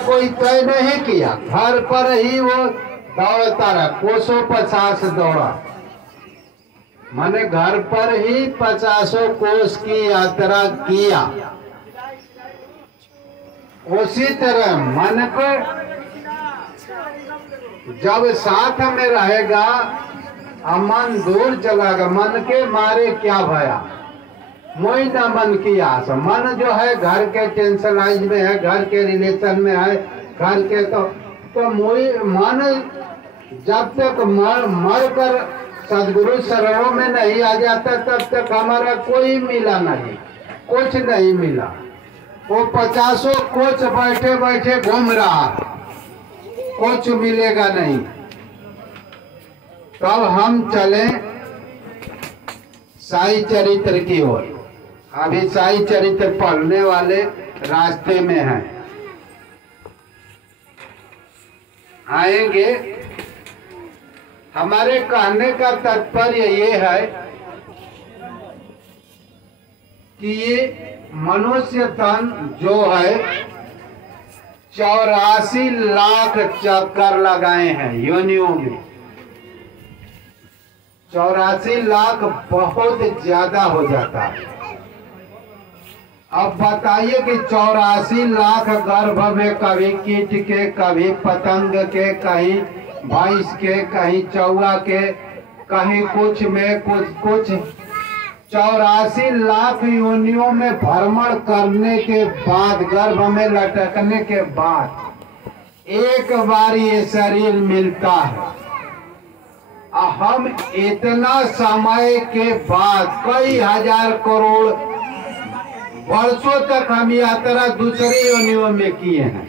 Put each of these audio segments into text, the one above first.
कोई तय नहीं किया, घर पर ही वो दौड़ता रहा, कोसों 50 दौड़ा, मैंने घर पर ही 50 कोस की यात्रा किया। उसी तरह मन को जब साथ में रहेगा और मन दूर चलागा, मन के मारे क्या भया, मोई ना मन की आस। मन जो है घर के टेंशनाइज में है, घर के रिलेशन में है, घर के तो मोई मन जब तक मर कर सदगुरु शरणों में नहीं आ जाता तब तक हमारा कोई मिला नहीं, कुछ नहीं मिला। वो 50 कोच बैठे बैठे घूम रहा, कुछ मिलेगा नहीं। तब हम चले साई चरित्र की ओर। अभी साई चरित्र पढ़ने वाले रास्ते में हैं, आएंगे। हमारे कहने का तात्पर्य ये है कि ये मनुष्य तन जो है 84 लाख चक्कर लगाए हैं योनियों में। 84 लाख बहुत ज्यादा हो जाता है। अब बताइए कि 84 लाख गर्भ में कभी कीट के, कभी पतंग के, कहीं भैंस के, कहीं चौवा के, कहीं कुछ में कुछ 84 लाख योनियों में भ्रमण करने के बाद, गर्भ में लटकने के बाद एक बार ये शरीर मिलता है। हम इतना समय के बाद कई हजार करोड़ वर्षों तक हम यात्रा दूसरे योनियों में किए हैं,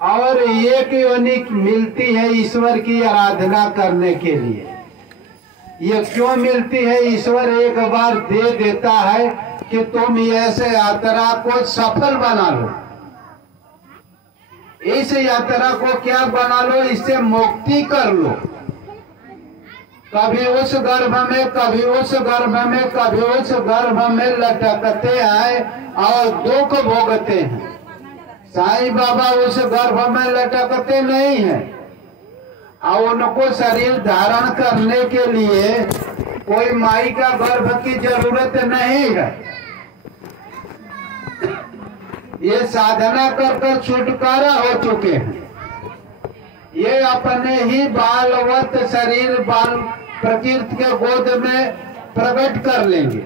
और एक योनि मिलती है ईश्वर की आराधना करने के लिए। ये क्यों मिलती है? ईश्वर एक बार दे देता है कि तुम ऐसे यात्रा को सफल बना लो। इस यात्रा को क्या बना लो? इससे मुक्ति कर लो। कभी उस गर्भ में, कभी उस गर्भ में, कभी उस गर्भ में लटकते हैं और दुख भोगते हैं। साईं बाबा उस गर्भ में लटकते नहीं हैं, और उनको शरीर धारण करने के लिए कोई माई का गर्भ की जरूरत नहीं है। ये साधना कर कर छुटकारा हो चुके हैं। ये अपने ही बालवत शरीर, बाल प्रकृति के गोद में प्रकट कर लेंगे,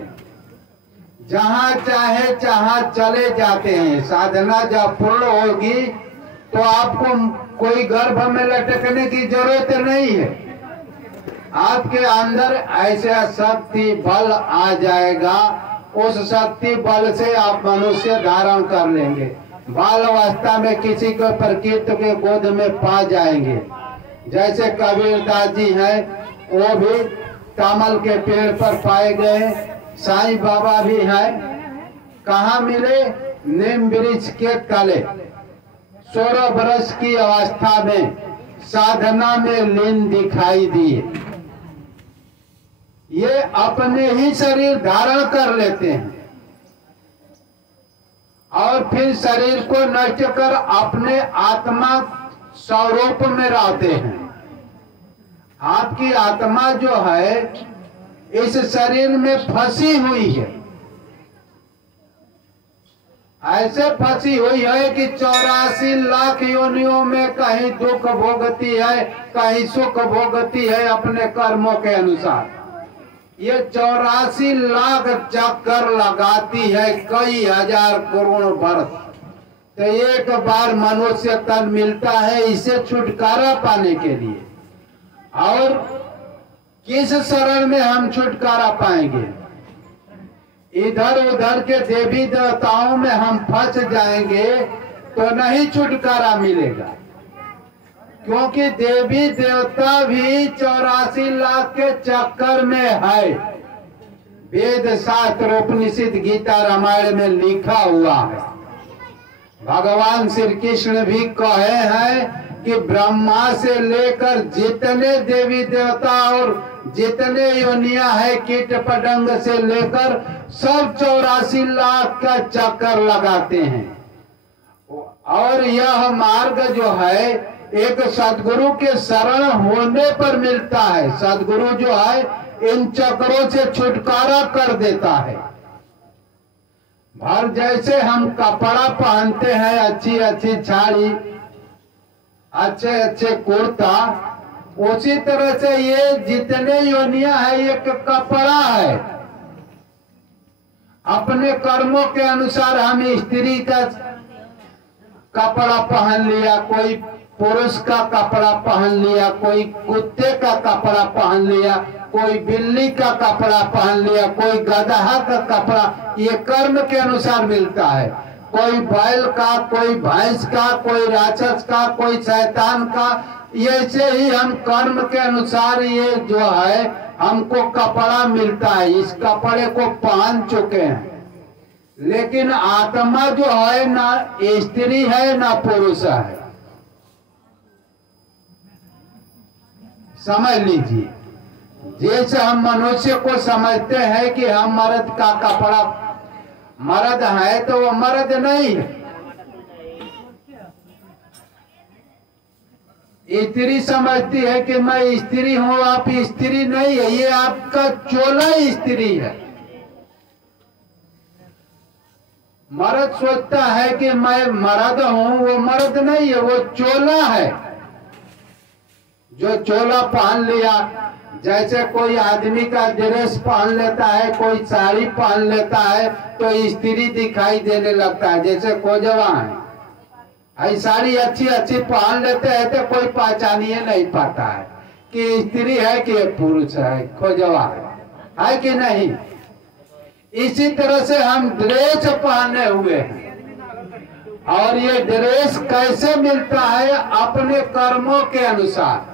जहां चाहे जहां चले जाते हैं। साधना जब पूर्ण होगी तो आपको कोई गर्भ में लटकने की जरूरत नहीं है। आपके अंदर ऐसा शक्ति बल आ जाएगा, उस शक्ति बल से आप मनुष्य धारण कर लेंगे। बाल अवस्था में किसी को प्रकृति के गोद में पा जाएंगे। जैसे कबीरदास जी हैं, वो भी तामल के पेड़ पर पाए गए। साईं बाबा भी हैं, कहाँ मिले? नीम वृक्ष के तले 16 वर्ष की अवस्था में साधना में लीन दिखाई दिए। ये अपने ही शरीर धारण कर लेते हैं और फिर शरीर को नष्ट कर अपने आत्मा स्वरूप में रहते हैं। आपकी आत्मा जो है इस शरीर में फंसी हुई है, ऐसे फंसी हुई है कि 84 लाख योनियों में कहीं दुख भोगती है, कहीं सुख भोगती है अपने कर्मों के अनुसार। ये 84 लाख चक्कर लगाती है कई हजार करोड़ वर्ष। तो एक बार मनुष्य तन मिलता है इसे छुटकारा पाने के लिए। और किस शरण में हम छुटकारा पाएंगे? इधर उधर के देवी देवताओं में हम फंस जाएंगे तो नहीं छुटकारा मिलेगा, क्योंकि देवी देवता भी 84 लाख के चक्कर में है। वेद शास्त्र उपनिषद गीता रामायण में लिखा हुआ है। भगवान श्री कृष्ण भी कहे हैं कि ब्रह्मा से लेकर जितने देवी देवता और जितने योनियां है, कीट पतंग से लेकर सब 84 लाख का चक्कर लगाते हैं। और यह मार्ग जो है एक सदगुरु के शरण होने पर मिलता है। सदगुरु जो है इन चक्रों से छुटकारा कर देता है। भर जैसे हम कपड़ा पहनते हैं, अच्छी अच्छी साड़ी, अच्छे अच्छे कुर्ता, उसी तरह से ये जितने योनियां है एक कपड़ा है। अपने कर्मों के अनुसार हम स्त्री का कपड़ा पहन लिया, कोई पुरुष का कपड़ा पहन लिया, कोई कुत्ते का कपड़ा पहन लिया, कोई बिल्ली का कपड़ा पहन लिया, कोई गदहा का कपड़ा, ये कर्म के अनुसार मिलता है। कोई बैल का, कोई भैंस का, कोई राक्षस का, कोई शैतान का, ऐसे ही हम कर्म के अनुसार ये जो है हमको कपड़ा मिलता है। इस कपड़े को पहन चुके हैं। लेकिन आत्मा जो है ना स्त्री है ना पुरुष है। समझ लीजिए, जैसे हम मनुष्य को समझते हैं कि हम मर्द का कपड़ा, मर्द है तो वो मर्द नहीं है। स्त्री समझती है कि मैं स्त्री हूं, आप स्त्री नहीं है, ये आपका चोला स्त्री है। मर्द सोचता है कि मैं मर्द हूं, वो मर्द नहीं है, वो चोला है। जो चोला पहन लिया, जैसे कोई आदमी का ड्रेस पहन लेता है, कोई साड़ी पहन लेता है तो स्त्री दिखाई देने लगता है। जैसे खोजवा है, साड़ी अच्छी अच्छी पहन लेते हैं तो कोई पहचानिए नहीं पाता है कि स्त्री है कि पुरुष है, खोजवा है कि नहीं। इसी तरह से हम ड्रेस पहने हुए हैं और ये ड्रेस कैसे मिलता है? अपने कर्मों के अनुसार।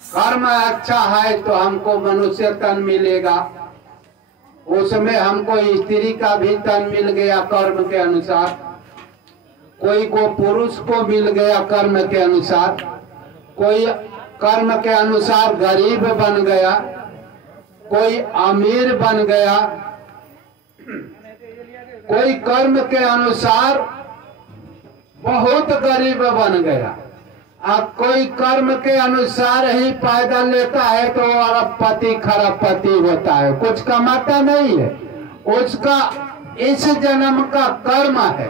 कर्म अच्छा है तो हमको मनुष्य तन मिलेगा, उसमें हमको स्त्री का भी तन मिल गया कर्म के अनुसार। कोई को पुरुष को मिल गया कर्म के अनुसार, कोई कर्म के अनुसार गरीब बन गया, कोई अमीर बन गया, कोई कर्म के अनुसार बहुत गरीब बन गया। अब कोई कर्म के अनुसार ही फायदा लेता है तो वो अरबपति खरबपति होता है, कुछ कमाता नहीं है। उसका इस जन्म का कर्म है।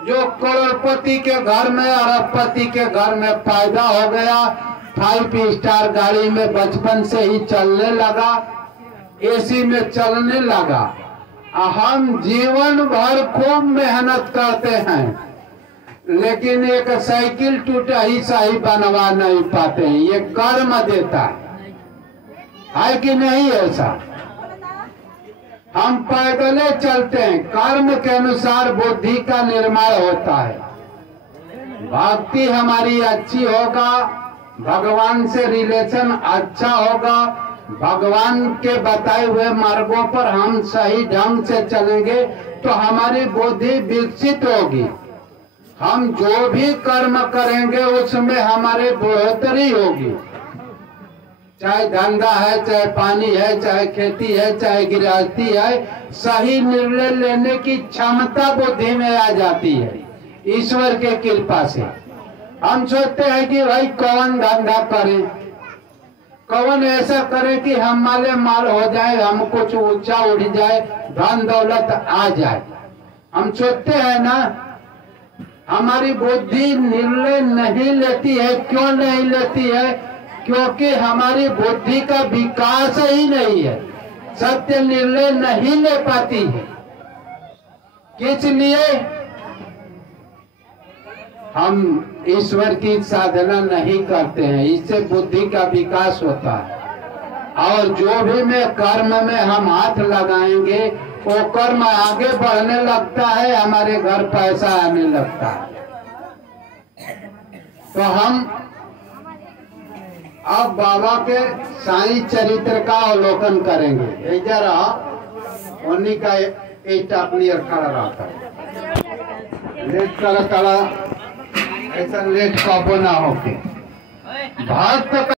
जो करोड़पति के घर में, अरबपति के घर में पैदा हो गया, 5 स्टार गाड़ी में बचपन से ही चलने लगा, एसी में चलने लगा। हम जीवन भर खूब मेहनत करते हैं लेकिन एक साइकिल टूटा ही सही बनवा नहीं पाते हैं। ये कर्म देता है कि नहीं? ऐसा हम पैदले चलते हैं, कर्म के अनुसार बुद्धि का निर्माण होता है। भक्ति हमारी अच्छी होगा, भगवान से रिलेशन अच्छा होगा, भगवान के बताए हुए मार्गों पर हम सही ढंग से चलेंगे तो हमारी बुद्धि विकसित होगी। हम जो भी कर्म करेंगे उसमें हमारे बढ़ोतरी होगी। चाहे धंधा है, चाहे पानी है, चाहे खेती है, चाहे गृहस्थी है, सही निर्णय लेने की क्षमता बुद्धि में आ जाती है ईश्वर के कृपा से। हम सोचते हैं कि भाई कौन धंधा करें, कौन ऐसा करे कि हम माले माल हो जाए, हम कुछ ऊंचा उड़ जाए, धन दौलत आ जाए। हम सोचते हैं ना, हमारी बुद्धि निर्णय नहीं लेती है। क्यों नहीं लेती है? क्योंकि हमारी बुद्धि का विकास ही नहीं है, सत्य निर्णय नहीं ले पाती है। किस लिए? हम ईश्वर की साधना नहीं करते हैं, इससे बुद्धि का विकास होता है। और जो भी में कर्म में हम हाथ लगाएंगे वो कर्म आगे बढ़ने लगता है, हमारे घर पैसा आने लगता है। तो हम अब बाबा के साईं चरित्र का अवलोकन करेंगे। इधर उन्हीं का एक टापनियर खड़ा रहता है, लेट कर ऐसा लेट कबो ना होके भक्त